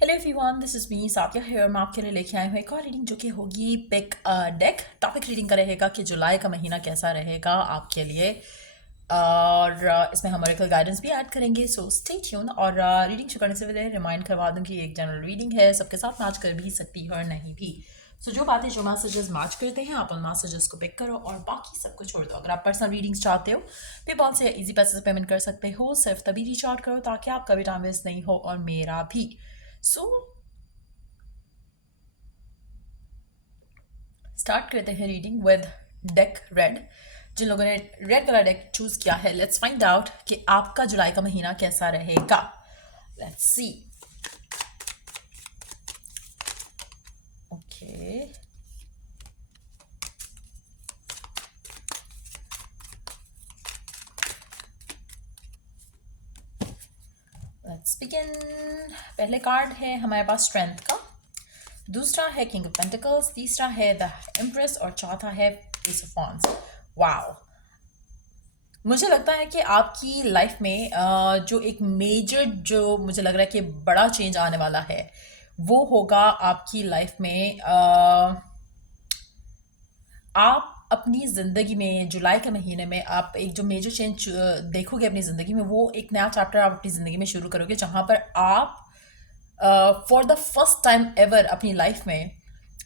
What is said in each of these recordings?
Hello everyone, this is me Sathiya here. मैं आपके लिए लेके आई हूँ एक और रीडिंग जो कि होगी पिक डेक। टॉपिक रीडिंग का रहेगा कि जुलाई का महीना कैसा रहेगा आपके लिए। और इसमें हम ऑरेकल गाइडेंस भी ऐड करेंगे, सो स्टे ट्यून। और रीडिंग शुरू करने से पहले रिमाइंड करवा दूँ कि एक जनरल रीडिंग है, सबके साथ मैच कर भी सकती है और नहीं भी। सो जो बातें जो मैसेजेस मैच करते हैं आप उन मैसेजेस को पिक करो और बाकी सबको छोड़ दो। अगर आप पर्सनल रीडिंग्स चाहते हो पेपॉल से इजी पैसे से पेमेंट कर सकते हो। सिर्फ तभी रीच आउट करो ताकि आपका भी टाइम वेस्ट नहीं हो और मेरा भी। सो स्टार्ट करते हैं रीडिंग विद डेक रेड। जिन लोगों ने रेड कलर डेक चूज किया है, लेट्स फाइंड आउट कि आपका जुलाई का महीना कैसा रहेगा। Let's see. Okay, let's begin. पहले कार्ड है हमारे पास स्ट्रेंथ का, दूसरा है किंग ऑफ पेंटिकल्स, तीसरा है द एम्प्रेस और चौथा है एस ऑफ वांड्स। वाओ, मुझे लगता है कि आपकी लाइफ में जो एक मेजर, जो मुझे लग रहा है कि बड़ा चेंज आने वाला है वो होगा आपकी लाइफ में। आप अपनी ज़िंदगी में जुलाई के महीने में आप एक जो मेजर चेंज देखोगे अपनी ज़िंदगी में, वो एक नया चैप्टर आप अपनी ज़िंदगी में शुरू करोगे जहाँ पर आप for the first time ever अपनी लाइफ में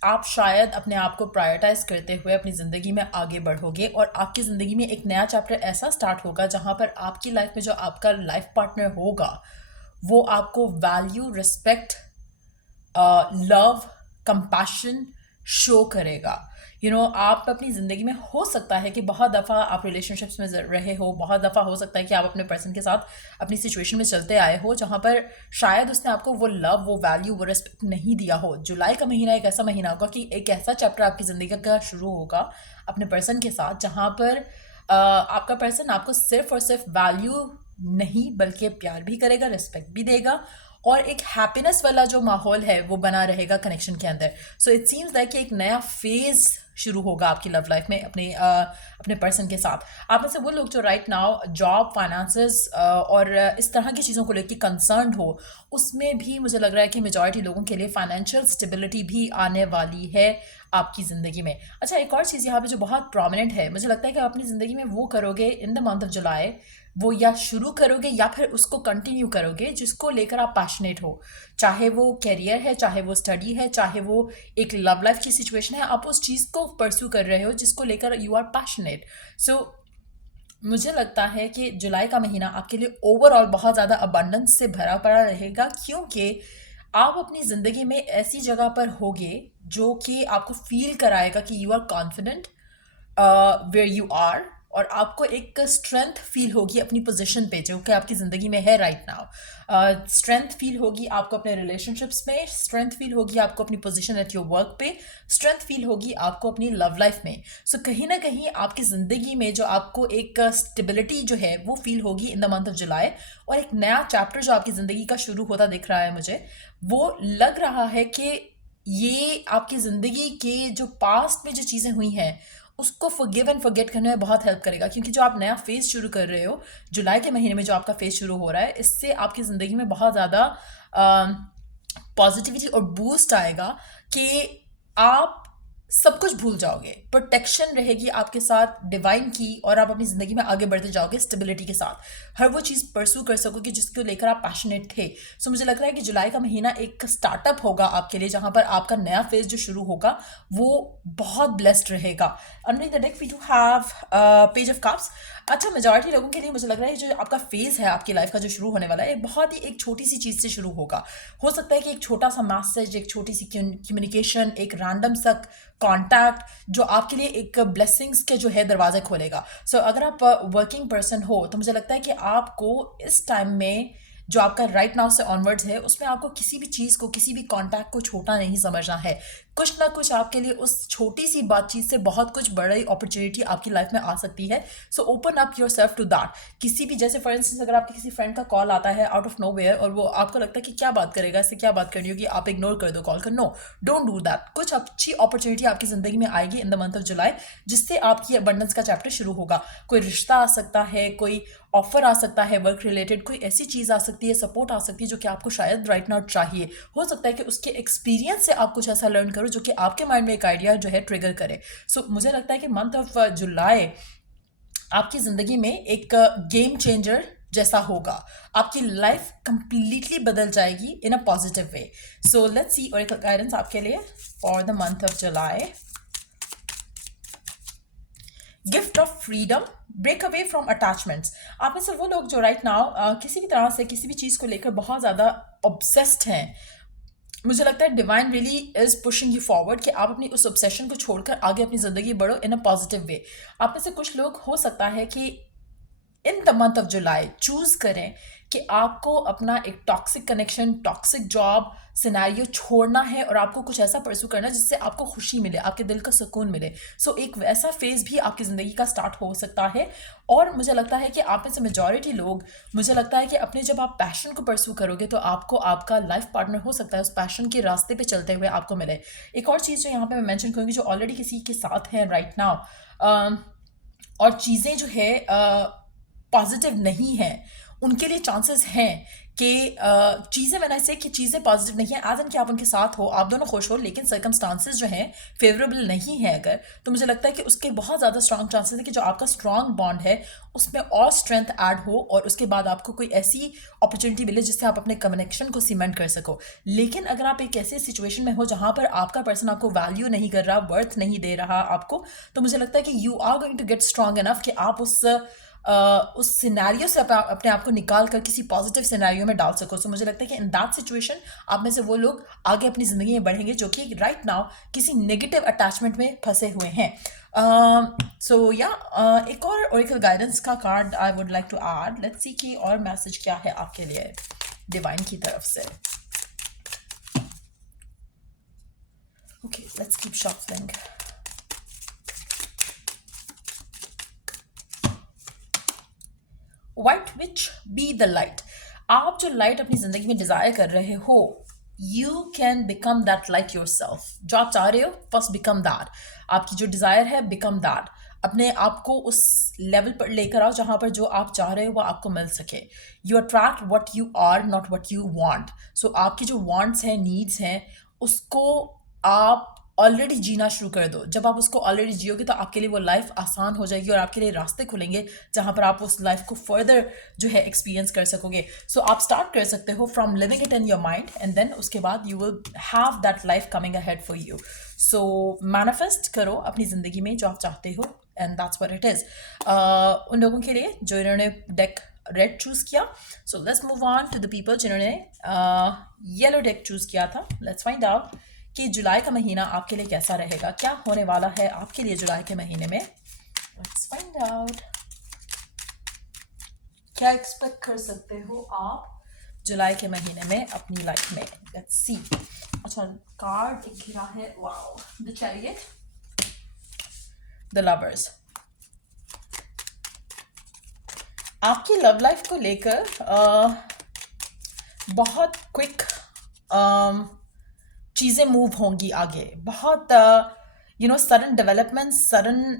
आप शायद अपने आप को प्रायोरिटाइज करते हुए अपनी ज़िंदगी में आगे बढ़ोगे और आपकी ज़िंदगी में एक नया चैप्टर ऐसा स्टार्ट होगा जहाँ पर आपकी लाइफ में जो आपका लाइफ पार्टनर होगा वो आपको value, respect, love, compassion show करेगा। आप अपनी ज़िंदगी में हो सकता है कि बहुत दफ़ा आप रिलेशनशिप्स में रहे हो, बहुत दफ़ा हो सकता है कि आप अपने पर्सन के साथ अपनी सिचुएशन में चलते आए हो जहाँ पर शायद उसने आपको वो लव, वो वैल्यू, वो रिस्पेक्ट नहीं दिया हो। जुलाई का महीना एक ऐसा महीना होगा कि एक ऐसा चैप्टर आपकी ज़िंदगी का शुरू होगा अपने पर्सन के साथ जहाँ पर आपका पर्सन आपको सिर्फ और सिर्फ वैल्यू नहीं बल्कि प्यार भी करेगा, रिस्पेक्ट भी देगा और एक हैप्पीनेस वाला जो माहौल है वो बना रहेगा कनेक्शन के अंदर। सो इट सीम्स लाइक कि एक नया फेज शुरू होगा आपकी लव लाइफ में अपने पर्सन के साथ। आप में से वो लोग जो राइट नाउ जॉब, फाइनेंसेस और इस तरह की चीज़ों को लेकर कंसर्न हो, उसमें भी मुझे लग रहा है कि मेजॉरिटी लोगों के लिए फाइनेंशियल स्टेबिलिटी भी आने वाली है आपकी ज़िंदगी में। अच्छा, एक और चीज़ यहाँ पे जो बहुत प्रोमिनेंट है, मुझे लगता है कि आप अपनी ज़िंदगी में वो करोगे इन द मंथ ऑफ जुलाई, वो या शुरू करोगे या फिर उसको कंटिन्यू करोगे जिसको लेकर आप पैशनेट हो। चाहे वो कैरियर है, चाहे वो स्टडी है, चाहे वो एक लव लाइफ की सिचुएशन है, आप उस चीज़ को परस्यू कर रहे हो जिसको लेकर यू आर पैशनेट। सो मुझे लगता है कि जुलाई का महीना आपके लिए ओवरऑल बहुत ज़्यादा अबंडेंस से भरा पड़ा रहेगा क्योंकि आप अपनी ज़िंदगी में ऐसी जगह पर होगे जो कि आपको फील कराएगा कि you are confident where you are, और आपको एक स्ट्रेंथ फील होगी अपनी पोजीशन पे जो कि आपकी ज़िंदगी में है राइट नाउ। स्ट्रेंथ फील होगी आपको अपने रिलेशनशिप्स में, स्ट्रेंथ फील होगी आपको अपनी पोजीशन एट योर वर्क पे, स्ट्रेंथ फील होगी आपको अपनी लव लाइफ में। सो कहीं ना कहीं आपकी ज़िंदगी में जो आपको एक स्टेबिलिटी जो है वो फील होगी इन द मंथ ऑफ जुलाई, और एक नया चैप्टर जो आपकी ज़िंदगी का शुरू होता दिख रहा है मुझे, वो लग रहा है कि ये आपकी ज़िंदगी के जो पास्ट में जो चीज़ें हुई हैं उसको फॉरगिव एंड फॉरगेट करने में बहुत हेल्प करेगा। क्योंकि जो आप नया फेज शुरू कर रहे हो जुलाई के महीने में, जो आपका फेज शुरू हो रहा है, इससे आपकी ज़िंदगी में बहुत ज़्यादा पॉजिटिविटी और बूस्ट आएगा कि आप सब कुछ भूल जाओगे, प्रोटेक्शन रहेगी आपके साथ डिवाइन की, और आप अपनी ज़िंदगी में आगे बढ़ते जाओगे स्टेबिलिटी के साथ, हर वो चीज़ परस्यू कर सकोगे जिसको लेकर आप पैशनेट थे। सो मुझे लग रहा है कि जुलाई का महीना एक स्टार्टअप होगा आपके लिए जहाँ पर आपका नया फेज जो शुरू होगा वो बहुत ब्लेस्ड रहेगा। Under the deck we do have page of cups. अच्छा, मेजॉरिटी लोगों के लिए मुझे लग रहा है जो आपका फेज है आपकी लाइफ का जो शुरू होने वाला है, बहुत ही एक छोटी सी चीज़ से शुरू होगा। हो सकता है कि एक छोटा सा मैसेज, एक छोटी सी कम्युनिकेशन, एक रैंडम सा कॉन्टैक्ट जो आपके लिए एक ब्लेसिंग्स के जो है दरवाजे खोलेगा। सो अगर आप वर्किंग पर्सन हो तो मुझे लगता है कि आपको इस टाइम में जो आपका राइट नाउ से ऑनवर्ड्स है उसमें आपको किसी भी चीज़ को, किसी भी कॉन्टैक्ट को छोटा नहीं समझना है। कुछ ना कुछ आपके लिए उस छोटी सी बातचीत से बहुत कुछ बड़ी अपॉर्चुनिटी आपकी लाइफ में आ सकती है। So open up yourself to that. किसी भी, जैसे फॉर इंस्टेंस अगर आपके किसी फ्रेंड का कॉल आता है आउट ऑफ नो वेयर और वो आपको लगता है कि क्या बात करेगा, इससे क्या बात करनी होगी, आप इग्नोर कर दो कॉल कर। No, don't do that. कुछ अच्छी अपॉर्चुनिटी आपकी ज़िंदगी में आएगी in the month of July जिससे आपकी अबंडेंस का चैप्टर शुरू होगा। कोई रिश्ता आ सकता है, कोई ऑफर आ सकता है वर्क रिलेटेड, कोई ऐसी चीज़ आ सकती है, सपोर्ट आ सकती है जो कि आपको शायद राइट नाउ चाहिए। हो सकता है कि उसके एक्सपीरियंस से आप कुछ ऐसा लर्न करो जो कि आपके माइंड में एक आइडिया जो है ट्रिगर करे। सो मुझे लगता है कि मंथ ऑफ जुलाई आपकी ज़िंदगी में एक गेम चेंजर जैसा होगा। आपकी लाइफ कंप्लीटली बदल जाएगी in a positive way. So let's see oracle guidance आपके लिए for the month of July. Gift of freedom, break away from attachments. आप में से वो लोग जो राइट नाउ किसी भी तरह से किसी भी चीज़ को लेकर बहुत ज़्यादा ऑब्सेस्ड हैं, मुझे लगता है divine really is pushing you forward कि आप अपनी उस ऑब्सेशन को छोड़कर आगे अपनी ज़िंदगी बढ़ो इन अ पॉजिटिव वे। आप में से कुछ लोग हो सकता है कि इन the month of July choose करें कि आपको अपना एक toxic connection, toxic job scenario छोड़ना है और आपको कुछ ऐसा परस्यू करना है जिससे आपको खुशी मिले, आपके दिल का सुकून मिले। सो एक वैसा फेज भी आपकी ज़िंदगी का स्टार्ट हो सकता है। और मुझे लगता है कि आप में से मेजॉरिटी लोग, मुझे लगता है कि अपने जब आप पैशन को परस्यू करोगे तो आपको आपका लाइफ पार्टनर हो सकता है उस पैशन के रास्ते पे चलते हुए आपको मिले। एक और चीज़ जो यहाँ पे मैं मेंशन करूँगी, जो ऑलरेडी किसी के साथ है राइट नाउ और चीज़ें जो है पॉजिटिव नहीं है, उनके लिए चांसेस हैं कि चीज़ें, मैंने ऐसे कि चीज़ें पॉजिटिव नहीं है एज एन कि आप उनके साथ हो, आप दोनों खुश हो, लेकिन सर्कमस्टांसेस जो हैं फेवरेबल नहीं है अगर, तो मुझे लगता है कि उसके बहुत ज़्यादा स्ट्रांग चांसेस है कि जो आपका स्ट्रांग बॉन्ड है उसमें और स्ट्रेंथ ऐड हो और उसके बाद आपको कोई ऐसी अपॉर्चुनिटी मिले जिससे आप अपने कनेक्शन को सीमेंट कर सको। लेकिन अगर आप एक ऐसी सिचुएशन में हो जहाँ पर आपका पर्सन आपको वैल्यू नहीं कर रहा, वर्थ नहीं दे रहा आपको, तो मुझे लगता है कि you are going to get strong enough कि आप उस सिनेरियो से अपने आप को निकाल कर किसी पॉजिटिव सिनेरियो में डाल सको। सो मुझे लगता है कि इन दैट सिचुएशन आप में से वो लोग आगे अपनी ज़िंदगी में बढ़ेंगे जो कि राइट नाउ किसी नेगेटिव अटैचमेंट में फंसे हुए हैं। सो या एक और ओरेकल गाइडेंस का card I would like to add. Let's see कि और मैसेज क्या है आपके लिए डिवाइन की तरफ से। Okay, let's keep shuffling. White which be the light. आप जो लाइट अपनी जिंदगी में डिजायर कर रहे हो, you can become that light your self. जो आप चाह रहे हो फर्स्ट बिकम दैट। आपकी जो डिजायर है बिकम दैट। अपने आप को उस लेवल पर लेकर आओ जहां पर जो आप चाह रहे हो वो आपको मिल सके। You attract what you are, not what you want. So आपकी जो वांट्स हैं, नीड्स हैं, उसको आप ऑलरेडी जीना शुरू कर दो। जब आप उसको ऑलरेडी जियोगे तो आपके लिए वो लाइफ आसान हो जाएगी और आपके लिए रास्ते खुलेंगे जहाँ पर आप उस लाइफ को फर्दर जो है एक्सपीरियंस कर सकोगे। सो आप स्टार्ट कर सकते हो from living it in your mind and then उसके बाद you will have that life coming ahead for you. So manifest करो अपनी ज़िंदगी में जो आप चाहते हो and that's what it is. उन लोगों के लिए जो इन्होंने डेक रेड चूज़ किया, so let's move on to the people जिन्होंने येलो डेक चूज़ किया था। लेट्स फाइंड आउट कि जुलाई का महीना आपके लिए कैसा रहेगा, क्या होने वाला है आपके लिए जुलाई के महीने में। लेट्स फाइंड आउट क्या एक्सपेक्ट कर सकते हो आप जुलाई के महीने में अपनी लाइफ में। Let's see. अच्छा, कार्ड एक गिरा है, wow, the chariot, the lovers. आपकी लव लाइफ को लेकर बहुत क्विक चीज़ें मूव होंगी आगे, बहुत सडन डेवलपमेंट्स, सडन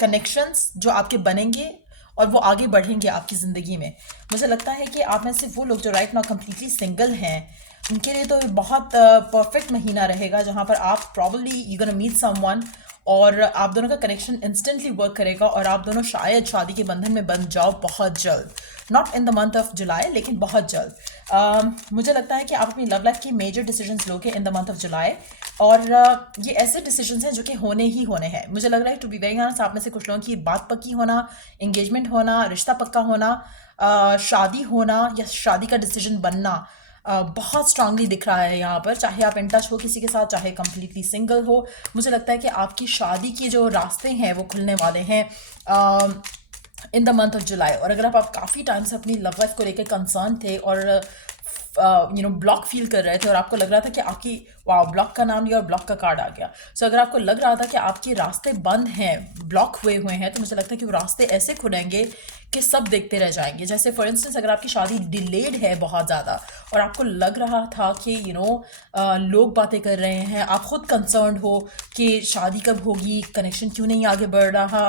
कनेक्शंस जो आपके बनेंगे और वो आगे बढ़ेंगे आपकी ज़िंदगी में। मुझे लगता है कि आप में से वो लोग जो राइट नाउ कम्प्लीटली सिंगल हैं, उनके लिए तो बहुत परफेक्ट महीना रहेगा जहाँ पर आप probably you gonna meet someone और आप दोनों का कनेक्शन इंस्टेंटली वर्क करेगा और आप दोनों शायद शादी के बंधन में बंध जाओ बहुत जल्द। Not in the month of जुलाई, लेकिन बहुत जल्द। मुझे लगता है कि आप अपनी लव लाइफ की मेजर डिसीजंस लोगे इन द मंथ ऑफ जुलाई और ये ऐसे डिसीजंस हैं जो कि होने ही होने हैं। मुझे लग रहा है टू बी वेरी ऑनेस्ट, आप में से कुछ लोगों की बात पक्की होना, एंगेजमेंट होना, रिश्ता पक्का होना, शादी होना या शादी का डिसीजन बनना बहुत स्ट्रांगली दिख रहा है यहाँ पर। चाहे आप इन टच हो किसी के साथ, चाहे कंप्लीटली सिंगल हो, मुझे लगता है कि आपकी शादी के जो रास्ते हैं वो खुलने वाले हैं इन द मंथ ऑफ जुलाई। और अगर आप काफ़ी टाइम से अपनी लव लाइफ को लेकर कंसर्न थे और ब्लॉक फील कर रहे थे और आपको लग रहा था कि आपकी वाह ब्लॉक का नाम लिया और ब्लॉक का कार्ड आ गया। सो अगर आपको लग रहा था कि आपके रास्ते बंद हैं, ब्लॉक हुए हैं, तो मुझे लगता है कि वो रास्ते ऐसे खुलेंगे कि सब देखते रह जाएंगे। जैसे फॉर इंस्टेंस अगर आपकी शादी डिलेड है बहुत ज़्यादा और आपको लग रहा था कि लोग बातें कर रहे हैं, आप खुद कंसर्न्ड हो कि शादी कब होगी, कनेक्शन क्यों नहीं आगे बढ़ रहा,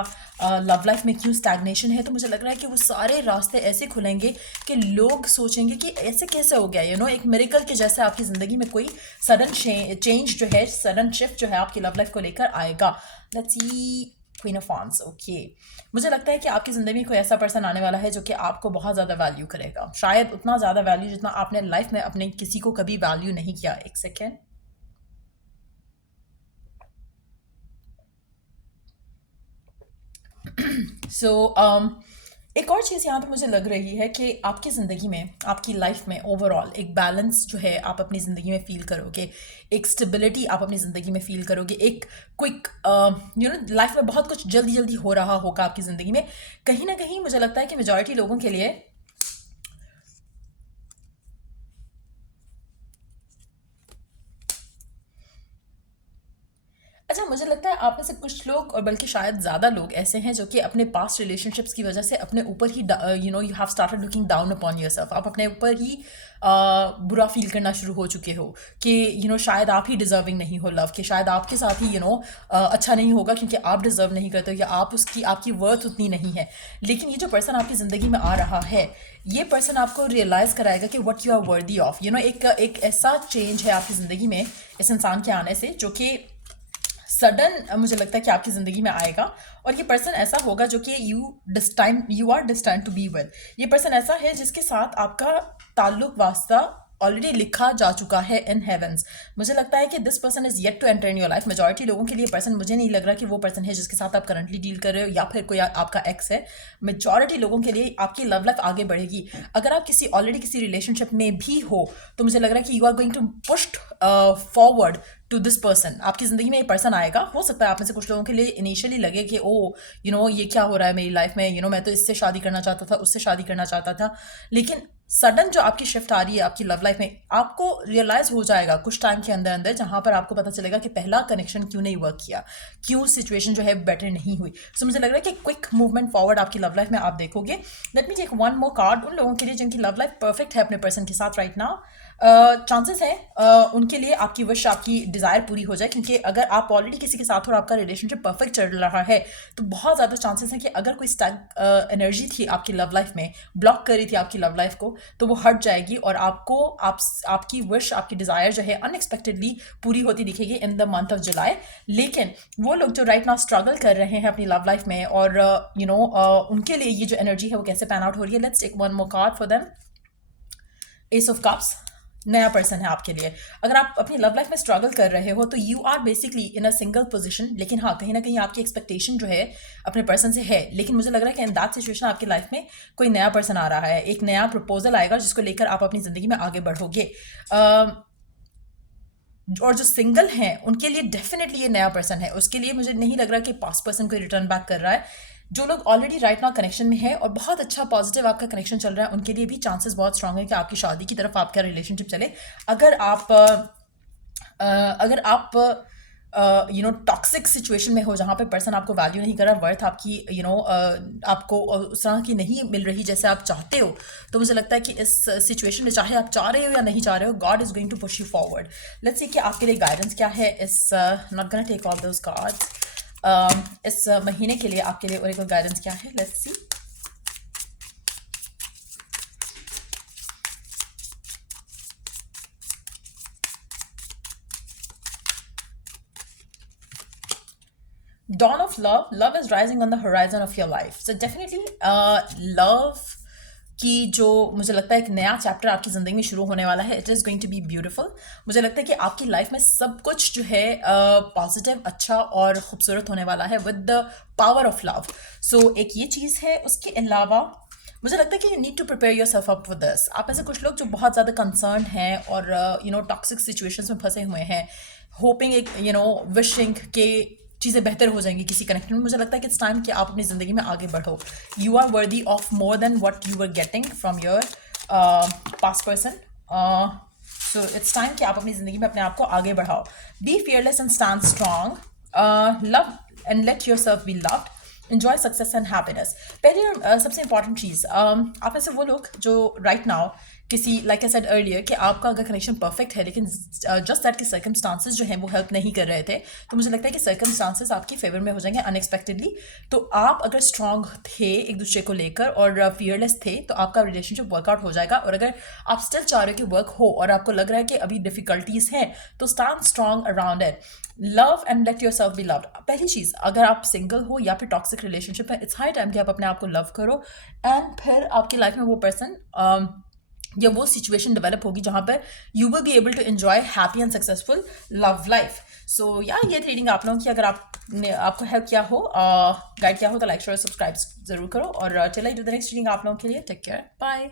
लव लाइफ में क्यों स्टैग्नेशन है, तो मुझे लग रहा है कि वो सारे रास्ते ऐसे खुलेंगे कि लोग सोचेंगे कि ऐसे कैसे हो गया। एक मिरेकल के जैसे आपकी ज़िंदगी में कोई सडन चेंज जो है, सडन शिफ्ट जो है आपकी लव लाइफ को लेकर आएगा। Let's see queen of wands. Okay, मुझे लगता है कि आपकी ज़िंदगी में कोई ऐसा पर्सन आने वाला है जो कि आपको बहुत ज़्यादा वैल्यू करेगा, शायद उतना ज़्यादा वैल्यू जितना आपने लाइफ में अपने किसी को कभी वैल्यू नहीं किया। एक सेकेंड। सो एक और चीज़ यहाँ पे मुझे लग रही है कि आपकी ज़िंदगी में, आपकी लाइफ में ओवरऑल एक बैलेंस जो है आप अपनी ज़िंदगी में फ़ील करोगे, एक स्टेबिलिटी आप अपनी ज़िंदगी में फ़ील करोगे, एक क्विक लाइफ में बहुत कुछ जल्दी जल्दी हो रहा होगा आपकी ज़िंदगी में। कहीं ना कहीं मुझे लगता है कि मेजॉरिटी लोगों के लिए अच्छा, मुझे लगता है आप में से कुछ लोग और बल्कि शायद ज़्यादा लोग ऐसे हैं जो कि अपने पास्ट रिलेशनशिप्स की वजह से अपने ऊपर ही you have started looking down upon yourself. आप अपने ऊपर ही बुरा फील करना शुरू हो चुके हो कि शायद आप ही डिजर्विंग नहीं हो लव के, शायद आपके साथ ही अच्छा नहीं होगा क्योंकि आप डिजर्व नहीं करते हो या आपकी वर्थ उतनी नहीं है। लेकिन ये जो पर्सन आपकी ज़िंदगी में आ रहा है, ये पर्सन आपको रियलाइज़ कराएगा कि what you are worthy of. एक ऐसा चेंज है आपकी ज़िंदगी में इस इंसान के आने से जो कि सडन मुझे लगता है कि आपकी ज़िंदगी में आएगा। और ये पर्सन ऐसा होगा जो कि you are destined to be with. ये पर्सन ऐसा है जिसके साथ आपका ताल्लुक वास्ता ऑलरेडी लिखा जा चुका है इन हेवंस। मुझे लगता है कि this person is yet to enter in your life. Majority लोगों के लिए पर्सन, मुझे नहीं लग रहा कि वो पर्सन है जिसके साथ आप करंटली डील कर रहे हो या फिर कोई आपका एक्स है। मेजॉरिटी लोगों के लिए आपकी लव लाइफ आगे बढ़ेगी। अगर आप ऑलरेडी किसी रिलेशनशिप में भी हो तो मुझे लग रहा है कि you are going to push forward to this person. आपकी ज़िंदगी में एक पर्सन आएगा। हो सकता है आप में से कुछ लोगों के लिए इनिशियली लगे कि ये क्या हो रहा है मेरी लाइफ में, मैं तो इससे शादी करना चाहता था, उससे शादी करना चाहता था। लेकिन सडन जो आपकी शिफ्ट आ रही है आपकी लव लाइफ में, आपको रियलाइज हो जाएगा कुछ टाइम के अंदर अंदर, जहां पर आपको पता चलेगा कि पहला कनेक्शन क्यों नहीं वर्क किया, क्यों सिचुएशन जो है बेटर नहीं हुई। सो मुझे लग रहा है कि क्विक मूवमेंट फॉरवर्ड आपकी लव लाइफ में आप देखोगे। Let me take one more card उन लोगों के लिए जिनकी लव लाइफ परफेक्ट है अपने पर्सन के साथ राइट नाउ। चांसेस है उनके लिए आपकी विश, आपकी डिज़ायर पूरी हो जाए, क्योंकि अगर आप ऑलरेडी किसी के साथ और आपका रिलेशनशिप परफेक्ट चल रहा है तो बहुत ज़्यादा चांसेस हैं कि अगर कोई स्टैग एनर्जी थी आपकी लव लाइफ में, ब्लॉक कर रही थी आपकी लव लाइफ को, तो वो हट जाएगी और आपकी विश, आपकी डिज़ायर जो है अनएक्सपेक्टेडली पूरी होती दिखेगी इन द मंथ ऑफ जुलाई। लेकिन वो लोग जो राइट नाउ स्ट्रगल कर रहे हैं अपनी लव लाइफ में और उनके लिए ये जो एनर्जी है वो कैसे पैन आउट हो रही है, let's take one more card for them. Ace of cups नया पर्सन है आपके लिए। अगर आप अपनी लव लाइफ में स्ट्रगल कर रहे हो तो you are basically in a single position, लेकिन हाँ कहीं ना कहीं आपकी एक्सपेक्टेशन जो है अपने पर्सन से है। लेकिन मुझे लग रहा है कि इन दैट सिचुएशन आपकी लाइफ में कोई नया पर्सन आ रहा है, एक नया प्रपोजल आएगा जिसको लेकर आप अपनी ज़िंदगी में आगे बढ़ोगे। और जो सिंगल हैं उनके लिए डेफिनेटली ये नया पर्सन है। उसके लिए मुझे नहीं लग रहा कि पास्ट पर्सन कोई रिटर्न बैक कर रहा है। जो लोग ऑलरेडी राइट नाउ कनेक्शन में है और बहुत अच्छा पॉजिटिव आपका कनेक्शन चल रहा है, उनके लिए भी चांसेस बहुत स्ट्रांग है कि आपकी शादी की तरफ आपका रिलेशनशिप चले। अगर आप टॉक्सिक सिचुएशन में हो जहाँ पे पर्सन आपको वैल्यू नहीं कर रहा, वर्थ आपकी आपको उस तरह की नहीं मिल रही जैसे आप चाहते हो, तो मुझे लगता है कि इस सिचुएशन में चाहे आप चाह रहे हो या नहीं चाह रहे हो, God is going to push you forward. Let's see कि आपके लिए गाइडेंस क्या है। Is not gonna take all those cards. इस महीने के लिए आपके लिए ओरेकल गाइडेंस क्या है, let's see. Dawn of love. Love is rising on the horizon of your life. So definitely love की जो मुझे लगता है एक नया चैप्टर आपकी ज़िंदगी में शुरू होने वाला है। It is going to be beautiful. मुझे लगता है कि आपकी लाइफ में सब कुछ जो है पॉजिटिव, अच्छा और खूबसूरत होने वाला है with the power of love. So एक ये चीज़ है। उसके अलावा मुझे लगता है कि you need to prepare yourself up with this. आप ऐसे कुछ लोग जो बहुत ज़्यादा कंसर्न हैं और टॉक्सिक सिचुएशंस में फंसे हुए हैं, होपिंग विशिंग के चीज़ें बेहतर हो जाएंगी किसी कनेक्शन में। मुझे लगता है कि इट्स टाइम कि आप अपनी ज़िंदगी में आगे बढ़ो। You are worthy of more than what you were getting from your past person. So it's time कि आप अपनी ज़िंदगी में अपने आप को आगे बढ़ाओ. Be fearless and stand strong. Love and let your self be loved. Enjoy success and happiness. पहली और सबसे इंपॉर्टेंट चीज़, आप में से वो लोग जो राइट नाउ किसी, लाइक आई सेड अर्लियर, कि आपका अगर कनेक्शन परफेक्ट है लेकिन जस्ट दैट के सर्कमस्टांसेस जो हैं वो हेल्प नहीं कर रहे थे, तो मुझे लगता है कि सर्कमस्टांसेस आपकी फेवर में हो जाएंगे अनएक्सपेक्टेडली. तो आप अगर स्ट्रांग थे एक दूसरे को लेकर और फियरलेस थे तो आपका रिलेशनशिप वर्कआउट हो जाएगा. और अगर आप स्टिल चाह रहे हो कि वर्क हो और आपको लग रहा है कि अभी डिफिकल्टीज हैं, तो stand strong around it. Love and let your self be loved. पहली चीज़, अगर आप सिंगल हो या फिर टॉक्सिक रिलेशनशिप है, इट्स हाई टाइम कि आप अपने आप को लव करो. एंड फिर आपकी लाइफ में वो पर्सन या वो सिचुएशन डेवलप होगी जहाँ पर you will be able to enjoy happy and successful love life. So या ये रीडिंग आप लोगों की अगर आपने आपको हेल्प किया हो, गाइड किया हो, तो लाइक शेयर सब्सक्राइब ज़रूर करो. और till I do the next reading आप लोगों के लिए टेक केयर, बाय.